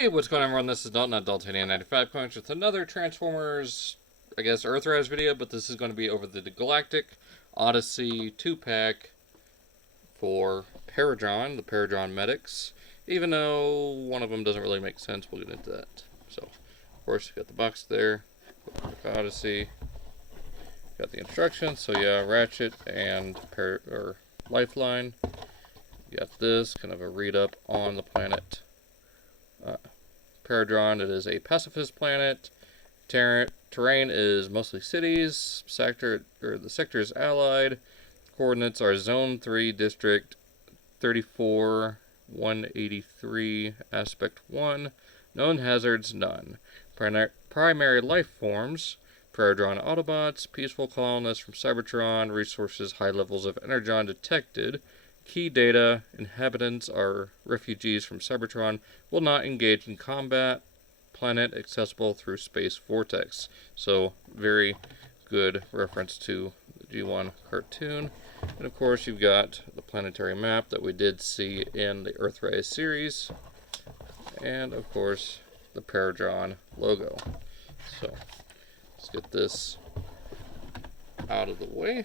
Hey, what's going on, everyone? This is Dalton, not Daltonian95 Comics, with another Transformers, I guess, Earthrise video, but this is going to be over the Galactic Odyssey 2-pack for Paradron, the Paradron Medics. Even though one of them doesn't really make sense, we'll get into that. So, of course, you got the box there, Galactic Odyssey, got the instructions. So yeah, Ratchet and Lifeline. You got this, kind of a read-up on the planet. Paradron, it is a pacifist planet. Terrain is mostly cities. The sector is allied. Coordinates are Zone 3, District 34, 183, Aspect 1. Known hazards, none. Primary life forms: Paradron Autobots, peaceful colonists from Cybertron, resources, high levels of energon detected. Key data: inhabitants are refugees from Cybertron, will not engage in combat, planet accessible through space vortex. So, very good reference to the G1 cartoon. And of course, you've got the planetary map that we did see in the Earthrise series. And of course, the Paradron logo. So, let's get this out of the way.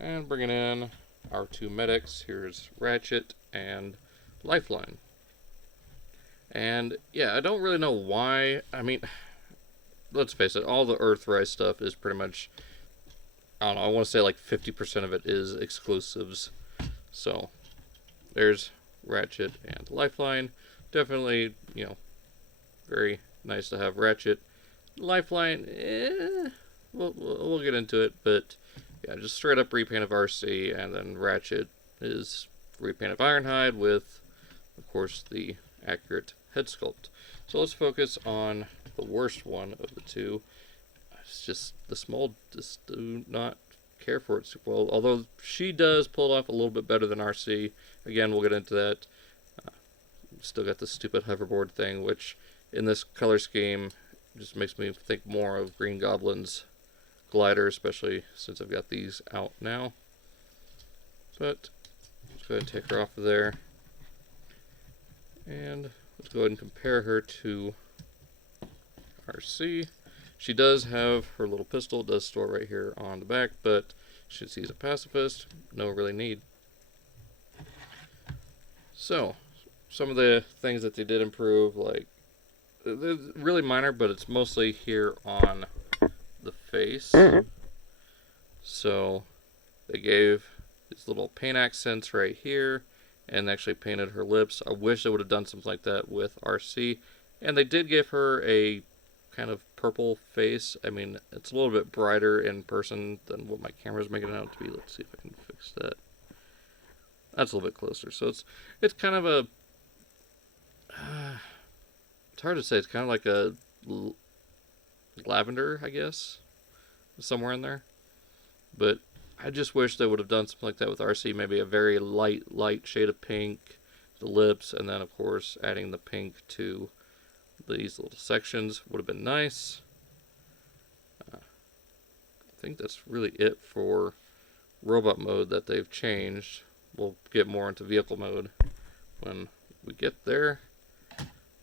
And bringing in our two medics. Here's Ratchet and Lifeline. And yeah, I don't really know why. I mean, let's face it, all the Earthrise stuff is pretty much, I don't know, I want to say like 50% of it is exclusives. So, there's Ratchet and Lifeline. Definitely, very nice to have Ratchet. Lifeline, we'll get into it, but yeah, just straight up repaint of RC, and then Ratchet is repaint of Ironhide with, of course, the accurate head sculpt. So let's focus on the worst one of the two. It's just, this mold just do not care for it super well, although she does pull it off a little bit better than RC. Again, we'll get into that. Still got the stupid hoverboard thing, which in this color scheme just makes me think more of Green Goblin's glider, especially since I've got these out now. But let's go ahead and take her off of there. And let's go ahead and compare her to RC. She does have her little pistol, it does store right here on the back, but since he's a pacifist, no really need. So, some of the things that they did improve, like, they're really minor, but it's mostly here on the face. So they gave these little paint accents right here and actually painted her lips. I wish they would have done something like that with RC. And they did give her a kind of purple face. I mean, it's a little bit brighter in person than what my camera's making it out to be. Let's see if I can fix that. That's a little bit closer. So it's kind of a it's hard to say. It's kind of like a lavender, I guess, somewhere in there. But I just wish they would have done something like that with RC. Maybe a very light shade of pink, the lips, and then of course adding the pink to these little sections would have been nice. I think that's really it for robot mode that they've changed. We'll get more into vehicle mode when we get there.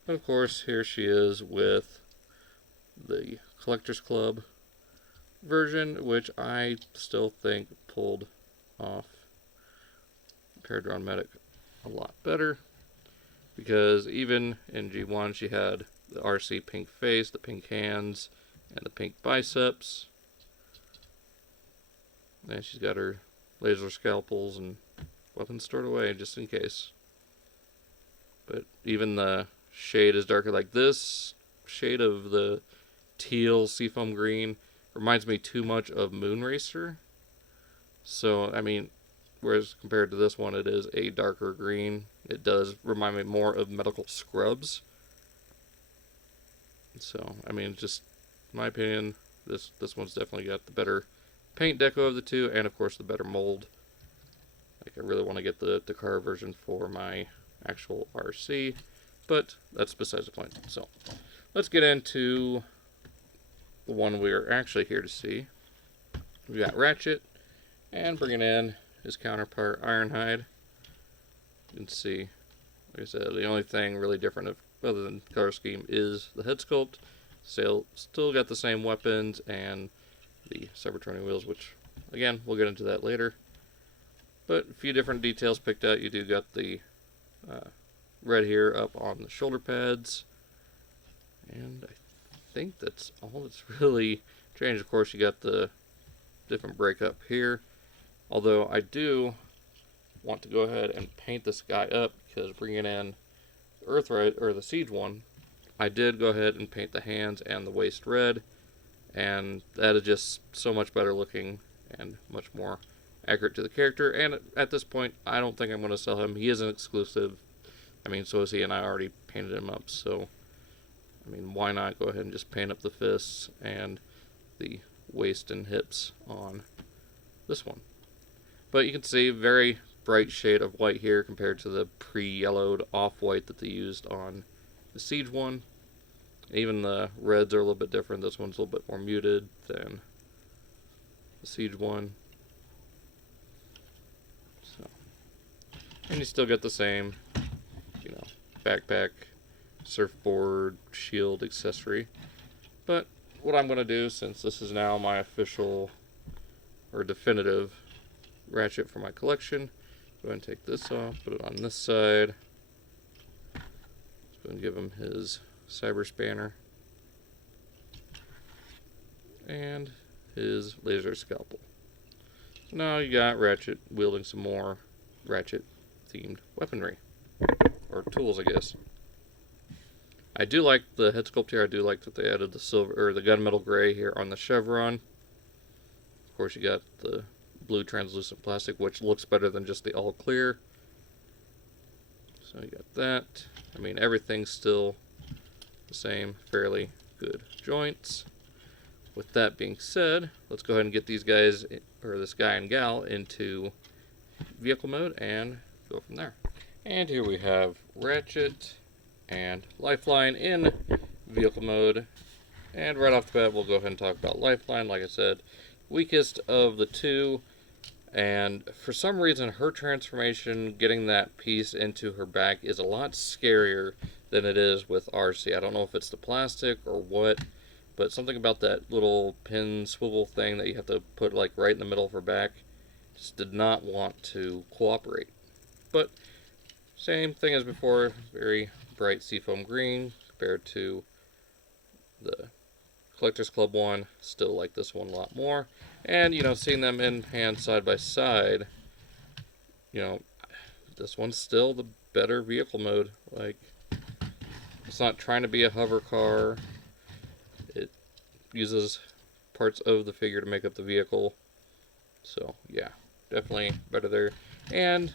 Of course, here she is with the Collectors Club version, which I still think pulled off Paradron Medic a lot better, because even in G1 she had the RC pink face, the pink hands, and the pink biceps, and she's got her laser scalpels and weapons stored away just in case. But even the shade is darker. Like this shade of the teal seafoam green reminds me too much of Moonracer. So, I mean, whereas compared to this one, it is a darker green. It does remind me more of Medical Scrubs. So, I mean, just in my opinion, this one's definitely got the better paint deco of the two, and of course the better mold. Like, I really want to get the car version for my actual RC, but that's besides the point. So, let's get into the one we're actually here to see. We got Ratchet, and bringing in his counterpart Ironhide. You can see Like I said, the only thing really different other than color scheme is the head sculpt. Still got the same weapons and the Cybertron wheels, which, again, we'll get into that later. But a few different details picked out. You do got the red here up on the shoulder pads. And I think that's all that's really changed. Of course, you got the different breakup here. Although I do want to go ahead and paint this guy up, because bringing in Earthrise, or the Siege one, I did go ahead and paint the hands and the waist red, and that is just so much better looking and much more accurate to the character. And at this point, I don't think I'm going to sell him. He is an exclusive. I mean, so is he, and I already painted him up, so I mean, why not go ahead and just paint up the fists and the waist and hips on this one. But you can see very bright shade of white here compared to the pre-yellowed off-white that they used on the Siege one. Even the reds are a little bit different. This one's a little bit more muted than the Siege one. So, and you still get the same, you know, backpack, surfboard, shield accessory. But what I'm going to do, since this is now my official or definitive Ratchet for my collection, go ahead and take this off, put it on this side. Let's go and give him his cyber spanner and his laser scalpel. So now you got Ratchet wielding some more Ratchet themed weaponry, or tools, I guess. I do like the head sculpt here. I do like that they added the silver, or the gunmetal gray here on the chevron. Of course, you got the blue translucent plastic, which looks better than just the all clear. So you got that. I mean, everything's still the same, fairly good joints. With that being said, let's go ahead and get these guys, or this guy and gal, into vehicle mode and go from there. And here we have Ratchet and Lifeline in vehicle mode. And right off the bat, we'll go ahead and talk about Lifeline. Like I said, weakest of the two. And for some reason, her transformation, getting that piece into her back, is a lot scarier than it is with RC. I don't know if it's the plastic or what, but something about that little pin swivel thing that you have to put like right in the middle of her back just did not want to cooperate. But same thing as before, very bright seafoam green compared to the Collector's Club one. Still like this one a lot more. And, you know, seeing them in hand side by side, you know, this one's still the better vehicle mode. Like, it's not trying to be a hover car. It uses parts of the figure to make up the vehicle. So, yeah, definitely better there. And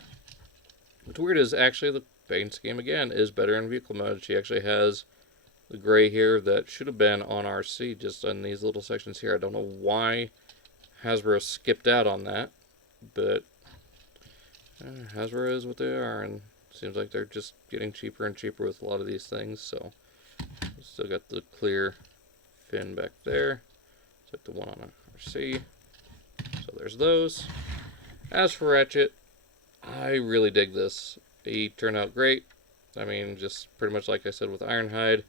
what's weird is actually the paint scheme, again, is better in vehicle mode. She actually has the gray here that should have been on RC, just on these little sections here. I don't know why Hasbro skipped out on that, but Hasbro is what they are, and it seems like they're just getting cheaper and cheaper with a lot of these things. So still got the clear fin back there. It's like the one on RC. So there's those. As for Ratchet, I really dig this. He turned out great. I mean, just pretty much like I said with Ironhide.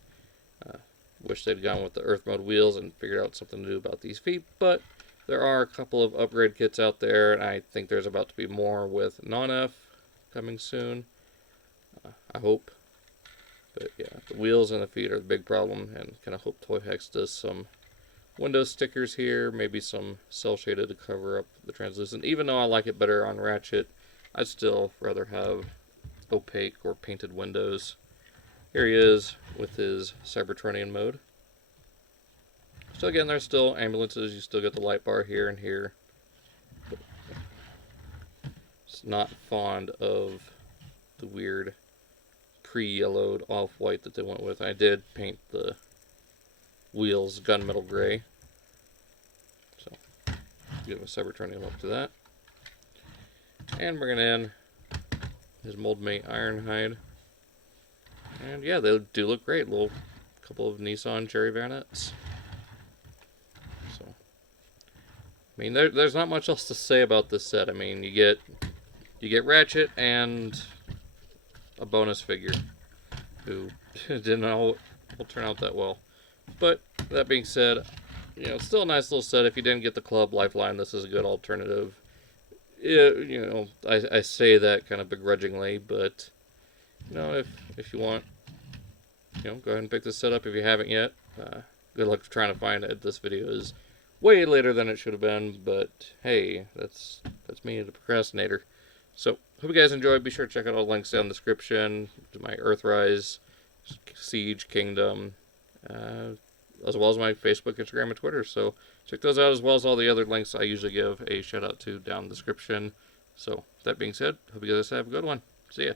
Wish they'd gone with the Earth mode wheels and figured out something to do about these feet, but there are a couple of upgrade kits out there, and I think there's about to be more with non-F coming soon. I hope. But yeah, the wheels and the feet are the big problem, and kind of hope Toy Hex does some window stickers here, maybe some cell shaded to cover up the translucent. Even though I like it better on Ratchet, I'd still rather have opaque or painted windows. Here he is with his Cybertronian mode. So again, there's still ambulances. You still get the light bar here and here. It's not fond of the weird pre-yellowed off-white that they went with. I did paint the wheels gunmetal gray. So, give a Cybertronian look to that. And bringing in his mold mate Ironhide. And yeah, they do look great. Little couple of Nissan cherry bannets. So, I mean, there's not much else to say about this set. I mean, you get Ratchet and a bonus figure who didn't all turn out that well. But that being said, still a nice little set. If you didn't get the Club Lifeline, this is a good alternative. I say that kind of begrudgingly, but if you want, go ahead and pick this set up if you haven't yet. Good luck trying to find it. This video is way later than it should have been, but hey, that's me, the procrastinator. So, hope you guys enjoyed. Be sure to check out all the links down in the description to my Earthrise, Siege, Kingdom, as well as my Facebook, Instagram, and Twitter. So, check those out, as well as all the other links I usually give a shout out to down in the description. So, that being said, hope you guys have a good one. See ya.